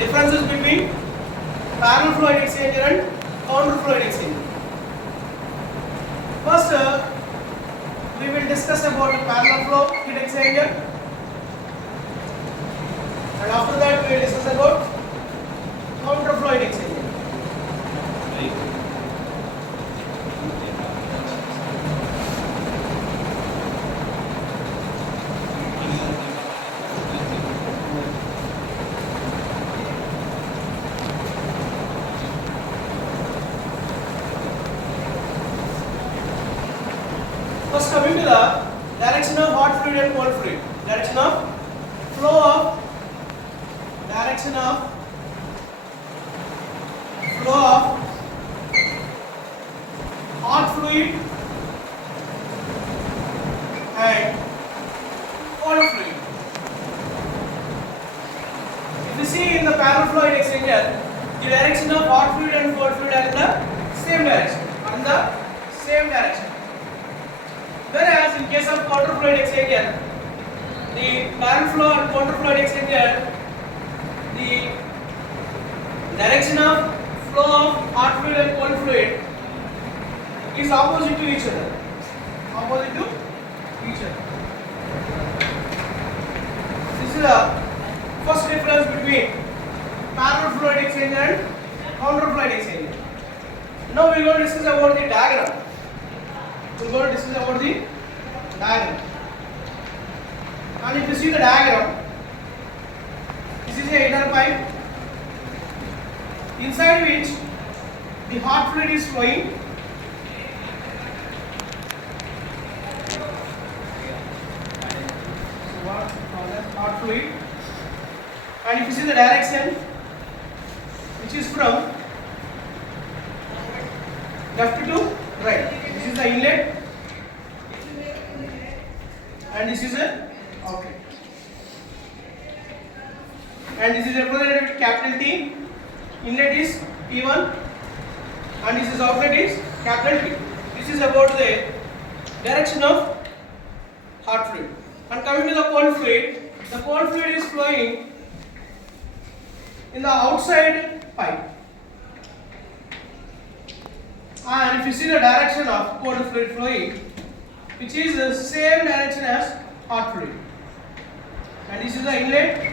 Differences between parallel flow heat exchanger and counter flow heat exchanger. First, we will discuss about parallel flow heat exchanger, and after that we will discuss about counter flow heat exchanger. First, coming to the direction of hot fluid and cold fluid. Direction of flow of hot fluid and cold fluid. If you see in the parallel flow heat exchanger, the direction of hot fluid and cold fluid are in the same direction. Whereas in case of counter flow heat exchanger, the parallel flow and counter flow heat exchanger, the direction of flow of hot fluid and cold fluid is opposite to each other. This is the first difference between parallel flow heat exchanger and counter flow heat exchanger. Now we are going to discuss about the diagram. And if you see the diagram, this is a inner pipe inside which the hot fluid is flowing. Hot fluid, and if you see the direction, which is from left to right. This is the inlet, and this is a outlet, and this is represented with capital T. Inlet is T1, and this is outlet is capital T. This is about the direction of hot fluid. And coming to the cold fluid is flowing in the outside pipe. And if you see the direction of cold fluid flowing, which is the same direction as hot fluid, and this is the inlet,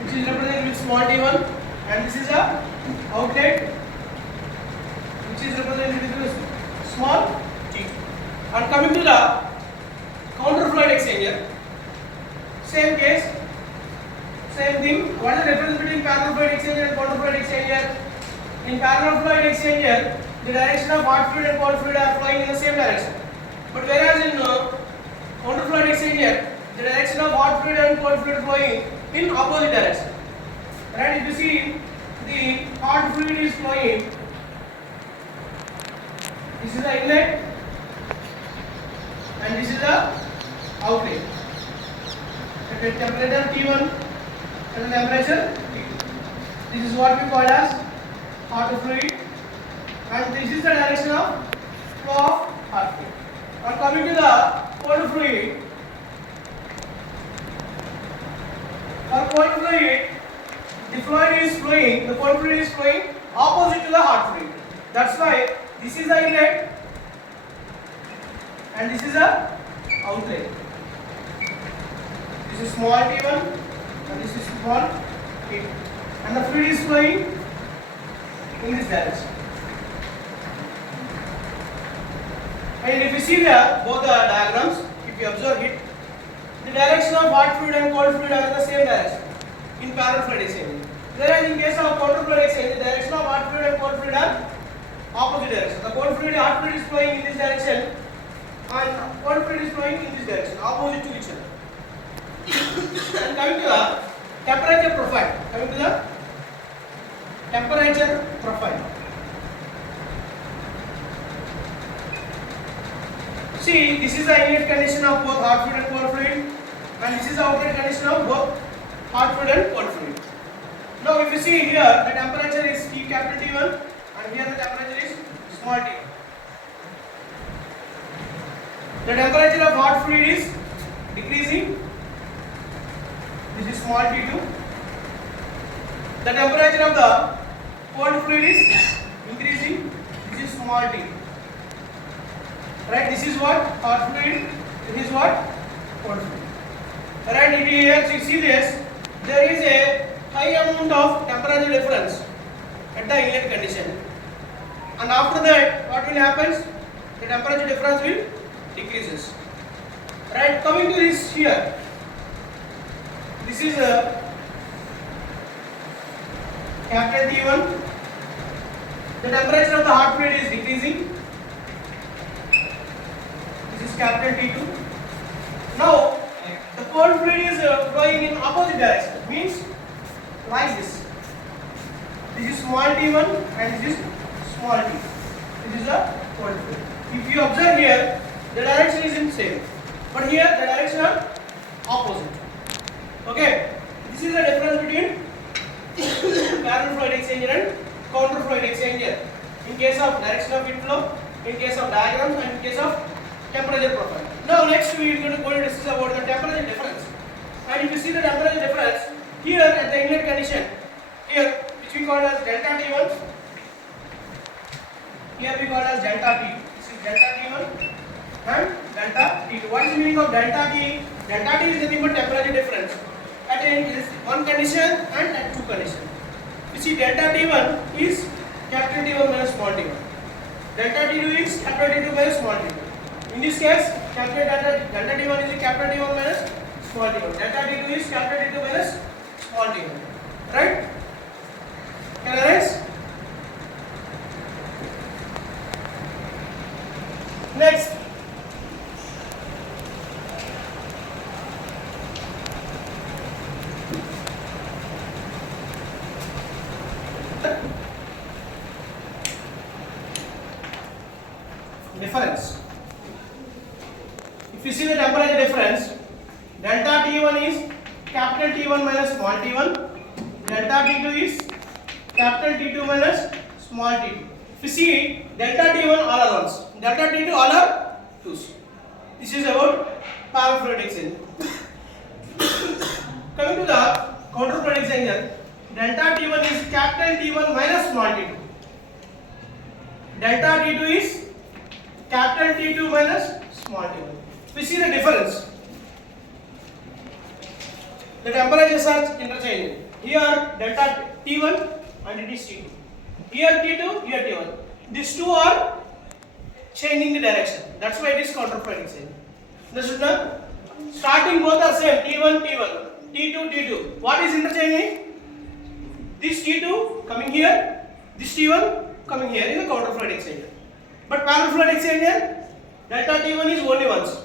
which is represented with small t1, and this is the outlet, which is represented with small t. And coming to the counter flow heat exchanger, same case, same thing. What is the difference between parallel flow heat exchanger and counter flow heat exchanger? In parallel flow heat exchanger, the direction of hot fluid and cold fluid are flowing in the same direction. But whereas in counter flow heat exchanger, the direction of hot fluid and cold fluid flowing in opposite direction. Right? If you see, the hot fluid is flowing. This is the inlet, and this is the outlet. At the temperature T1 and the temperature T2. This is what we call as hot fluid, and this is the direction of flow of hot fluid. And coming to the cold fluid, for cold fluid, the cold fluid is flowing opposite to the hot fluid. That's why this is the inlet and this is the outlet. This is small t1 and this is small t2, and the fluid is flowing in this direction. And if you see both the diagrams, if you observe it, the direction of hot fluid and cold fluid are in the same direction in parallel flow heat exchanger. Whereas in case of counter flow heat exchanger, the direction of hot fluid and cold fluid are opposite direction. The cold fluid, hot fluid is flowing in this direction, and cold fluid is flowing in this direction, opposite to each other. And coming to the temperature profile. See, this is the inlet condition of both hot fluid and cold fluid, and this is the outlet condition of both hot fluid and cold fluid. Now, if you see here, the temperature is T capital T1, and here the temperature is small t. The temperature of hot fluid is decreasing. This is small t2, The temperature of the cold fluid is increasing. This is small t. Right? This is what? Hot fluid. This is what? Cold fluid. Right? If you see this, there is a high amount of temperature difference at the inlet condition. And after that, what will happen? The temperature difference will decreases. Right? Coming to this here. This is a capital T1. The temperature of the hot fluid is decreasing. This is capital T2. Now, the cold fluid is flowing in opposite direction. Means like this. This is small T1 and this is small t. This is a cold fluid. If you observe here, the direction is in same. But here the direction are opposite. Okay. This is the difference between parallel fluid exchanger and counter fluid exchanger. In case of direction of inflow, in case of diagrams, and in case of temperature profile. Now next we are going to go and discuss about the temperature difference. And if you see the temperature difference here at the inlet condition, here which we call as delta T1, here we call as delta T. This is delta T1 and delta T2. What is the meaning of delta T? Delta T is nothing but temperature difference at one condition and at two conditions. You see delta T1 is capital T1 minus small t1. Delta T2 is capital T2 minus small t2. In this case, capital delta T1 is capital T1 minus small t1. Delta T2 is capital T2 minus small t1. Right? Can I rise? Next. Difference. If you see the temperature difference, delta T1 is capital T1 minus small t1, delta T2 is capital T2 minus small t2. If you see delta T1 all are ones, delta T2 all are twos. This is about parallel fluid exchanger. Coming to the counter fluid exchanger, delta T1 is capital T1 minus small t2. Delta T2 is capital T2 minus small t1. We see the difference. The temperatures are interchanging. Here delta T1 and it is T2. Here T2, here T1. These two are changing the direction. That's why it is counter fluid exchanger. Understood now? Starting both are same. T1, T1, T2, T2. What is interchanging? This T2 coming here, this T1 coming here is a counter fluid exchanger. But parallel fluid exchanger, delta T1 is only once.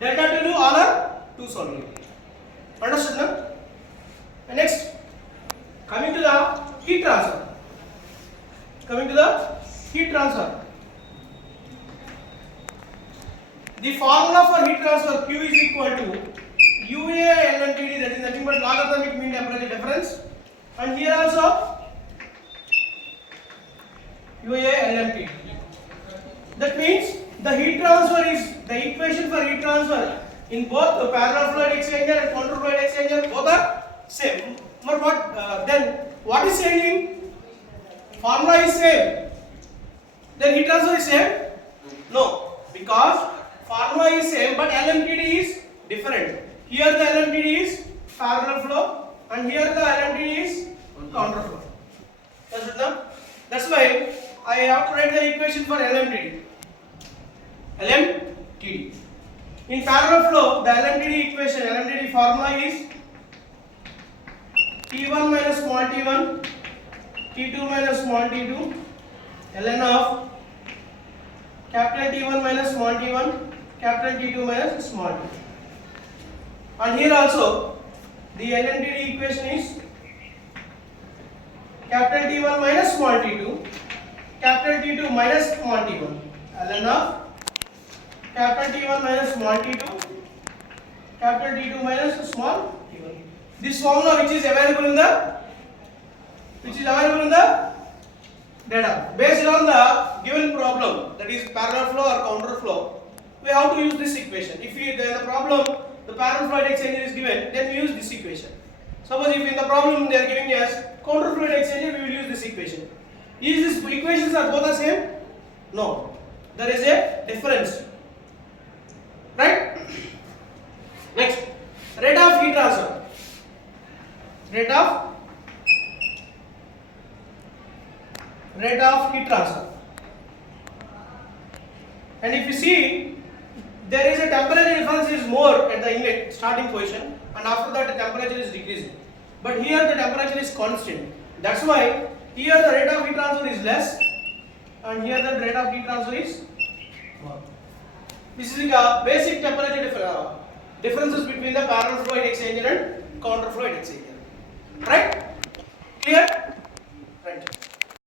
Delta T2 all are twos only. Understood now? And next, coming to the heat transfer. Coming to the heat transfer. The formula for heat transfer Q is equal to UA LNTD, that is nothing but logarithmic mean temperature difference. And here also UA LNTD. That means the heat transfer is the equation for heat transfer in both the parallel fluid exchanger and counter fluid exchanger, both are same. But then what is changing? Formula is same. Then heat transfer is same? No, because formula is same but LMTD is different. Here the LMTD is parallel flow and here the LMTD is counter flow. That's why I have to write the equation for LMTD. LMTD. In parallel flow, the LMTD equation, LMTD formula is T1 minus small t1, T2 minus small t2, ln of capital T1 minus small t1, capital T2 minus small t2. And here also, the LMTD equation is capital T1 minus small t2, capital T2 minus small t1, ln of capital T1 minus small t2, capital T2 minus small t1. This formula which is available in the data based on the given problem, that is parallel flow or counter flow, we have to use this equation. If the problem the parallel fluid exchanger is given, then we use this equation. Suppose if in the problem they are giving us counter fluid exchanger, we will use this equation. Is these equations are both the same? No. There is a difference. Right? Next, rate of heat transfer. Rate of heat transfer. And if you see, there is a temperature difference is more at the inlet starting position, and after that the temperature is decreasing. But here the temperature is constant. That's why here the rate of heat transfer is less, and here the rate of heat transfer is more. This is the basic temperature differences between the parallel fluid exchanger and counter fluid exchanger. Right? Clear?